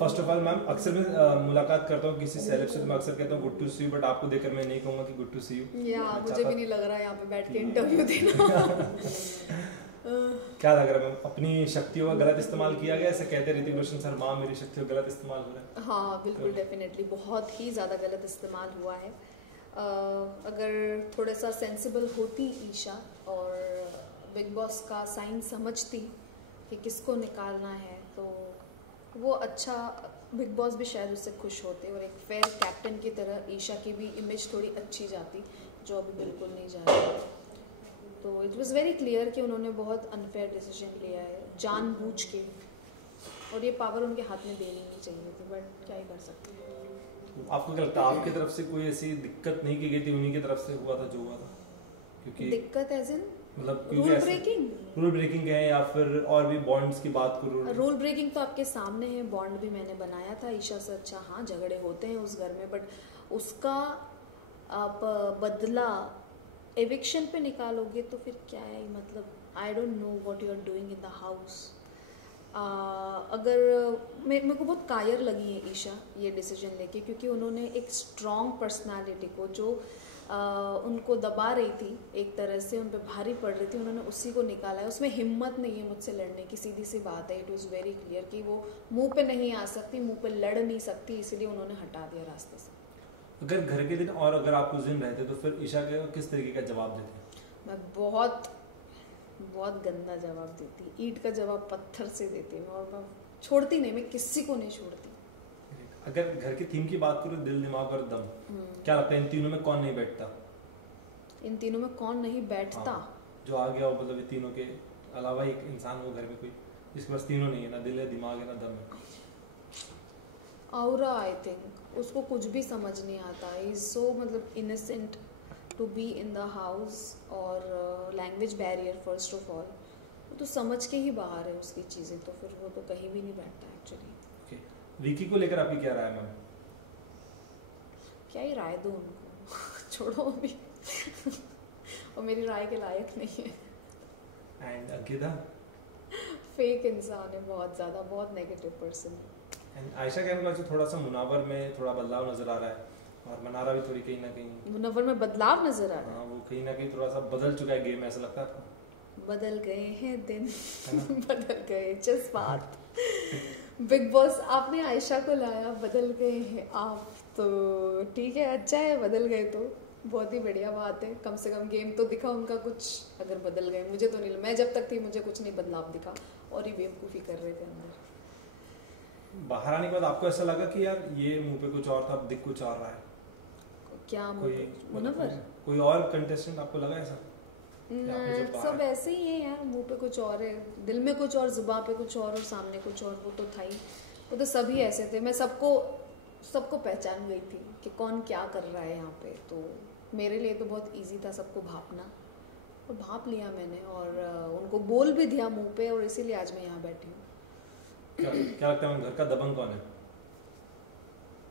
First of all ma'am अक्सर मैं मुलाकात करता हूँ किसी सेलेब से, तो मैं अक्सर कहता हूँ good to see you, but आपको देखकर मैं नहीं कहूँगा कि गुड टू सी यू। या मुझे भी नहीं लग रहा है यहाँ पे बैठ के इंटरव्यू देना। क्या लग रहा है मैम, अपनी शक्तियों का गलत इस्तेमाल किया गया? ऐसे कहते ऋतिक रोशन सर, माँ मेरी शक्तियों का गलत इस्तेमाल हो रहा है। हाँ बिल्कुल, डेफिनेटली बहुत ही ज़्यादा गलत इस्तेमाल हुआ है। अगर थोड़ा सा सेंसिबल होती ईशा और बिग बॉस का साइन समझती कि किसको निकालना है, तो वो अच्छा, बिग बॉस भी शायद उससे खुश होते और एक फेयर कैप्टन की तरह ईशा की भी इमेज थोड़ी अच्छी जाती, जो अभी बिल्कुल नहीं जा रही है। तो इट वाज वेरी क्लियर कि उन्होंने बहुत अनफेयर डिसीजन लिया है जानबूझ के, और ये पावर उनके हाथ में देनी नहीं चाहिए थी, बट क्या ही कर सकते हैं। आपको क्या लगता है आपकी तरफ से कोई ऐसी दिक्कत नहीं की गई थी, उन्हीं की तरफ से हुआ था जो हुआ था? क्योंकि दिक्कत एज इन मतलब रूल ब्रेकिंग है, या फिर और भी बॉन्ड्स की बात करो? रूल ब्रेकिंग तो आपके सामने है, बॉन्ड भी मैंने बनाया था ईशा से। अच्छा हाँ, झगड़े होते हैं उस घर में, बट उसका आप बदला एविक्शन पे निकालोगे तो फिर क्या है मतलब। I don't know what you are doing in the house. अगर मेरे को बहुत कायर लगी है ईशा ये डिसीजन लेके, क्योंकि उन्होंने एक स्ट्रॉन्ग पर्सनालिटी को जो उनको दबा रही थी, एक तरह से उन पर भारी पड़ रही थी, उन्होंने उसी को निकाला है। उसमें हिम्मत नहीं है मुझसे लड़ने की, सीधी सी बात है। इट वाज वेरी क्लियर कि वो मुंह पे नहीं आ सकती, मुंह पे लड़ नहीं सकती, इसलिए उन्होंने हटा दिया रास्ते से। अगर घर के दिन और अगर आप उस दिन रहते तो फिर ईशा के किस तरीके का जवाब देते? मैं बहुत गंदा जवाब देती, ईंट का जवाब पत्थर से देती मैं, और मैं छोड़ती नहीं, मैं किसी को नहीं छोड़ती। अगर घर की थीम की बात करूँ, दिल दिमाग और दम, क्या लगता है इन तीनों में कौन नहीं बैठता? इन तीनों में कौन नहीं बैठता? जो आ गया हो, मतलब तीनों के अलावा एक इंसान हो घर में कोई जिसके पास तीनों नहीं है, ना दिल है, दिमाग है, ना दम है। औरा, आई थिंक उसको कुछ भी समझ नहीं आता। इज सो मतलब innocent to be in the house, और language barrier first of all, वो तो समझ के ही बाहर है उसकी चीज़ें, तो फिर वो तो कहीं भी नहीं बैठता एक्चुअली। विकी को लेकर आपकी क्या राय है मैम? क्या ही राय दूँ उनको छोड़ो अभी और मेरी राय के लायक नहीं है। एंड अंकिता? फेक इंसान है बहुत ज़्यादा, बहुत नेगेटिव पर्सन। एंड आयशा कहने का थोड़ा सा मुनावर में थोड़ा बदलाव नजर आ रहा है, और मनारा भी थोड़ी कहीं ना कहीं। मुनव्वर में बदलाव नजर आ रहा है? हाँ, वो कहीं ना कहीं थोड़ा सा बदल चुका है गेम, ऐसा लगता है आपको? बदल गए हैं दिन बदल गए जज्बात। बिग बॉस आपने आयशा को लाया, बदल गए हैं आप, तो ठीक है, अच्छा है, बदल गए तो बहुत ही बढ़िया बात है। कम से कम गेम तो दिखा उनका कुछ, अगर बदल गए। मुझे तो नहीं, मैं जब तक थी मुझे कुछ नहीं बदलाव दिखा, और ही बेवकूफ़ी कर रहे थे अंदर। बाहर आने के बाद आपको ऐसा लगा कि यार ये मुंह पे कुछ और था, अब दिख कुछ और रहा है? क्या मुनव्वर? कोई और कंटेस्टेंट आपको लगा ऐसा? सब ऐसे ही है यार, मुंह पे कुछ और है, दिल में कुछ और, जुबान पे कुछ और सामने कुछ और। वो तो था ही, वो तो सभी ऐसे थे। मैं सबको पहचान गई थी कि कौन क्या कर रहा है यहाँ पे। तो मेरे लिए तो बहुत इजी था सबको भापना, और भाप लिया मैंने, और उनको बोल भी दिया मुंह पे, और इसीलिए आज मैं यहाँ बैठी हूँ। क्या लगता है घर का दबंग कौन है?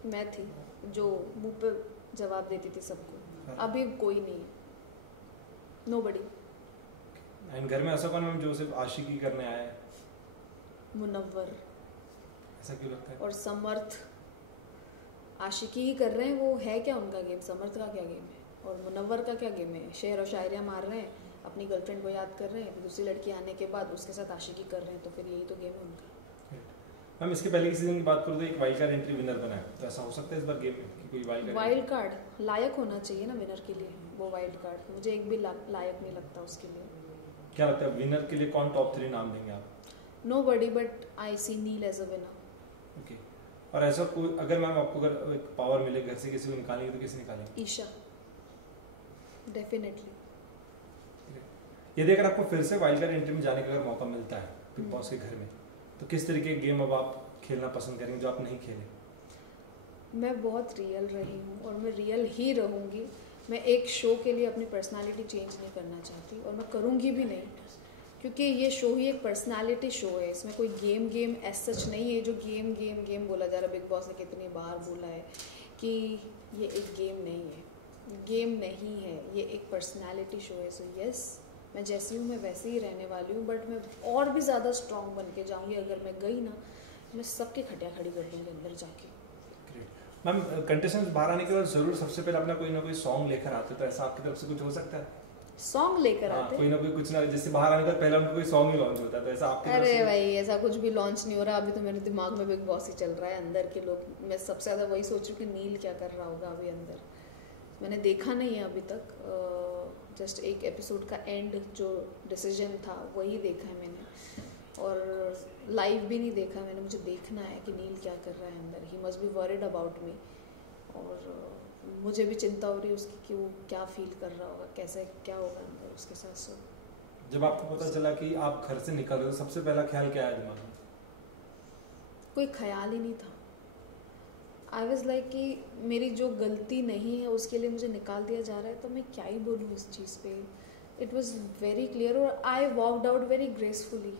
मैं थी, जो मुंह पे जवाब देती थी सबको। अभी कोई नहीं, नोबडी। एंड घर में ऐसा कौन है जो सिर्फ आशिकी करने आया है? मुनव्वर। ऐसा क्यों लगता है? और समर्थ आशिकी ही कर रहे हैं, वो है क्या उनका गेम? समर्थ का क्या गेम है और मुनव्वर का क्या गेम है? शेर और शायरियाँ मार रहे हैं, अपनी गर्लफ्रेंड को याद कर रहे हैं, दूसरी लड़की आने के बाद उसके साथ आशिकी कर रहे हैं, तो फिर यही तो गेम है उनका। मैम इसके पहले की सीजन की बात करूँ तो एक वाइल्ड कार्ड एंट्री विनर बना है, तो ऐसा हो सकता है इस बार गेम में कि कोई वाइल्ड कार्ड लायक होना चाहिए ना विनर के लिए? वो वाइल्ड कार्ड मुझे एक भी लायक नहीं लगता उसके लिए। क्या लगता है विनर के लिए कौन टॉप 3 नाम देंगे आप? Nobody, but I see Neel as a winner. Okay, और ऐसा कोई अगर मैम आपको अगर एक पावर मिले घर से किसी को निकालेंगे तो किसे निकालेंगे? ईशा, डेफिनेटली। यदि अगर आपको फिर से वाइल्ड कार्ड एंट्री में जाने का अगर मौका मिलता है बिग बॉस के घर में, तो किस तरीके के गेम अब आप खेलना पसंद करेंगे जो आप नहीं खेले? मैं बहुत रियल रही हूँ और मैं रियल ही रहूँगी। मैं एक शो के लिए अपनी पर्सनालिटी चेंज नहीं करना चाहती, और मैं करूँगी भी नहीं, क्योंकि ये शो ही एक पर्सनालिटी शो है। इसमें कोई गेम एज सच नहीं है, जो गेम बोला जा रहा है। बिग बॉस ने कितनी बार बोला है कि ये एक गेम नहीं है, गेम नहीं है, ये एक पर्सनालिटी शो है। सो यस, मैं जैसी हूँ मैं वैसे ही रहने वाली हूँ, बट मैं और भी ज़्यादा स्ट्रॉन्ग बन के जाऊँगी अगर मैं गई ना। मैं सबके खटिया खड़ी कर दूंगी अंदर जाके। मैम कंटेस्टेंट्स बाहर आने के बाद जरूर सबसे पहले अपना कोई ना कोई सॉन्ग लेकर आते, तो ऐसा आपकी तरफ से कुछ हो सकता है? सॉन्ग लेकर हाँ, आते कोई ना कोई कुछ ना, जैसे बाहर आने के बाद पहला उनका कोई सॉन्ग ही लॉन्च होता है, तो ऐसा आपकी तरफ अरे से? भाई ऐसा कुछ भी लॉन्च नहीं हो रहा अभी, तो मेरे दिमाग में बिग बॉस ही चल रहा है, अंदर के लोग, मैं सबसे ज़्यादा वही सोच रही हूँ कि नील क्या कर रहा होगा अभी अंदर। मैंने देखा नहीं है अभी तक, जस्ट एक एपिसोड का एंड जो डिसीजन था वही देखा है मैंने, और लाइव भी नहीं देखा मैंने। मुझे देखना है कि नील क्या कर रहा है अंदर, he must be worried about me, और मुझे भी चिंता हो रही है उसकी कि वो क्या फील कर रहा होगा, कैसे क्या होगा अंदर उसके साथ। सो जब आपको पता चला कि आप घर से निकल रहे हो, सबसे पहला ख्याल क्या आया दिमाग में? कोई ख्याल ही नहीं था। आई वॉज लाइक कि मेरी जो गलती नहीं है उसके लिए मुझे निकाल दिया जा रहा है, तो मैं क्या ही बोलूँ इस चीज़ पे। इट वॉज वेरी क्लियर, और I walked out very gracefully.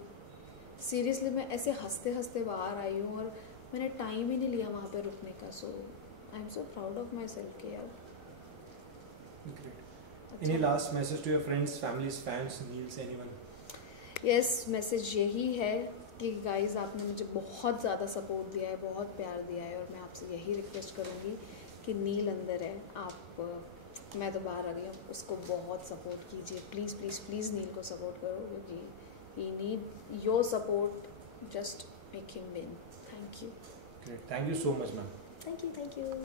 Seriously मैं ऐसे हंसते हंसते बाहर आई हूँ, और मैंने टाइम ही नहीं लिया वहाँ पे रुकने का। So I am so proud of myself के यार। Any last message to your friends, families, fans, Neels, anyone? Yes, message यही है कि गाइज आपने मुझे बहुत ज़्यादा सपोर्ट दिया है, बहुत प्यार दिया है, और मैं आपसे यही रिक्वेस्ट करूँगी कि नील अंदर है, आप मैं तो बाहर आ गई हूँ, उसको बहुत सपोर्ट कीजिए, प्लीज़ प्लीज़ प्लीज़ नील को सपोर्ट करो, क्योंकि he need your support, just make him win. Thank you. Great. Thank you so much, ma'am. Thank you.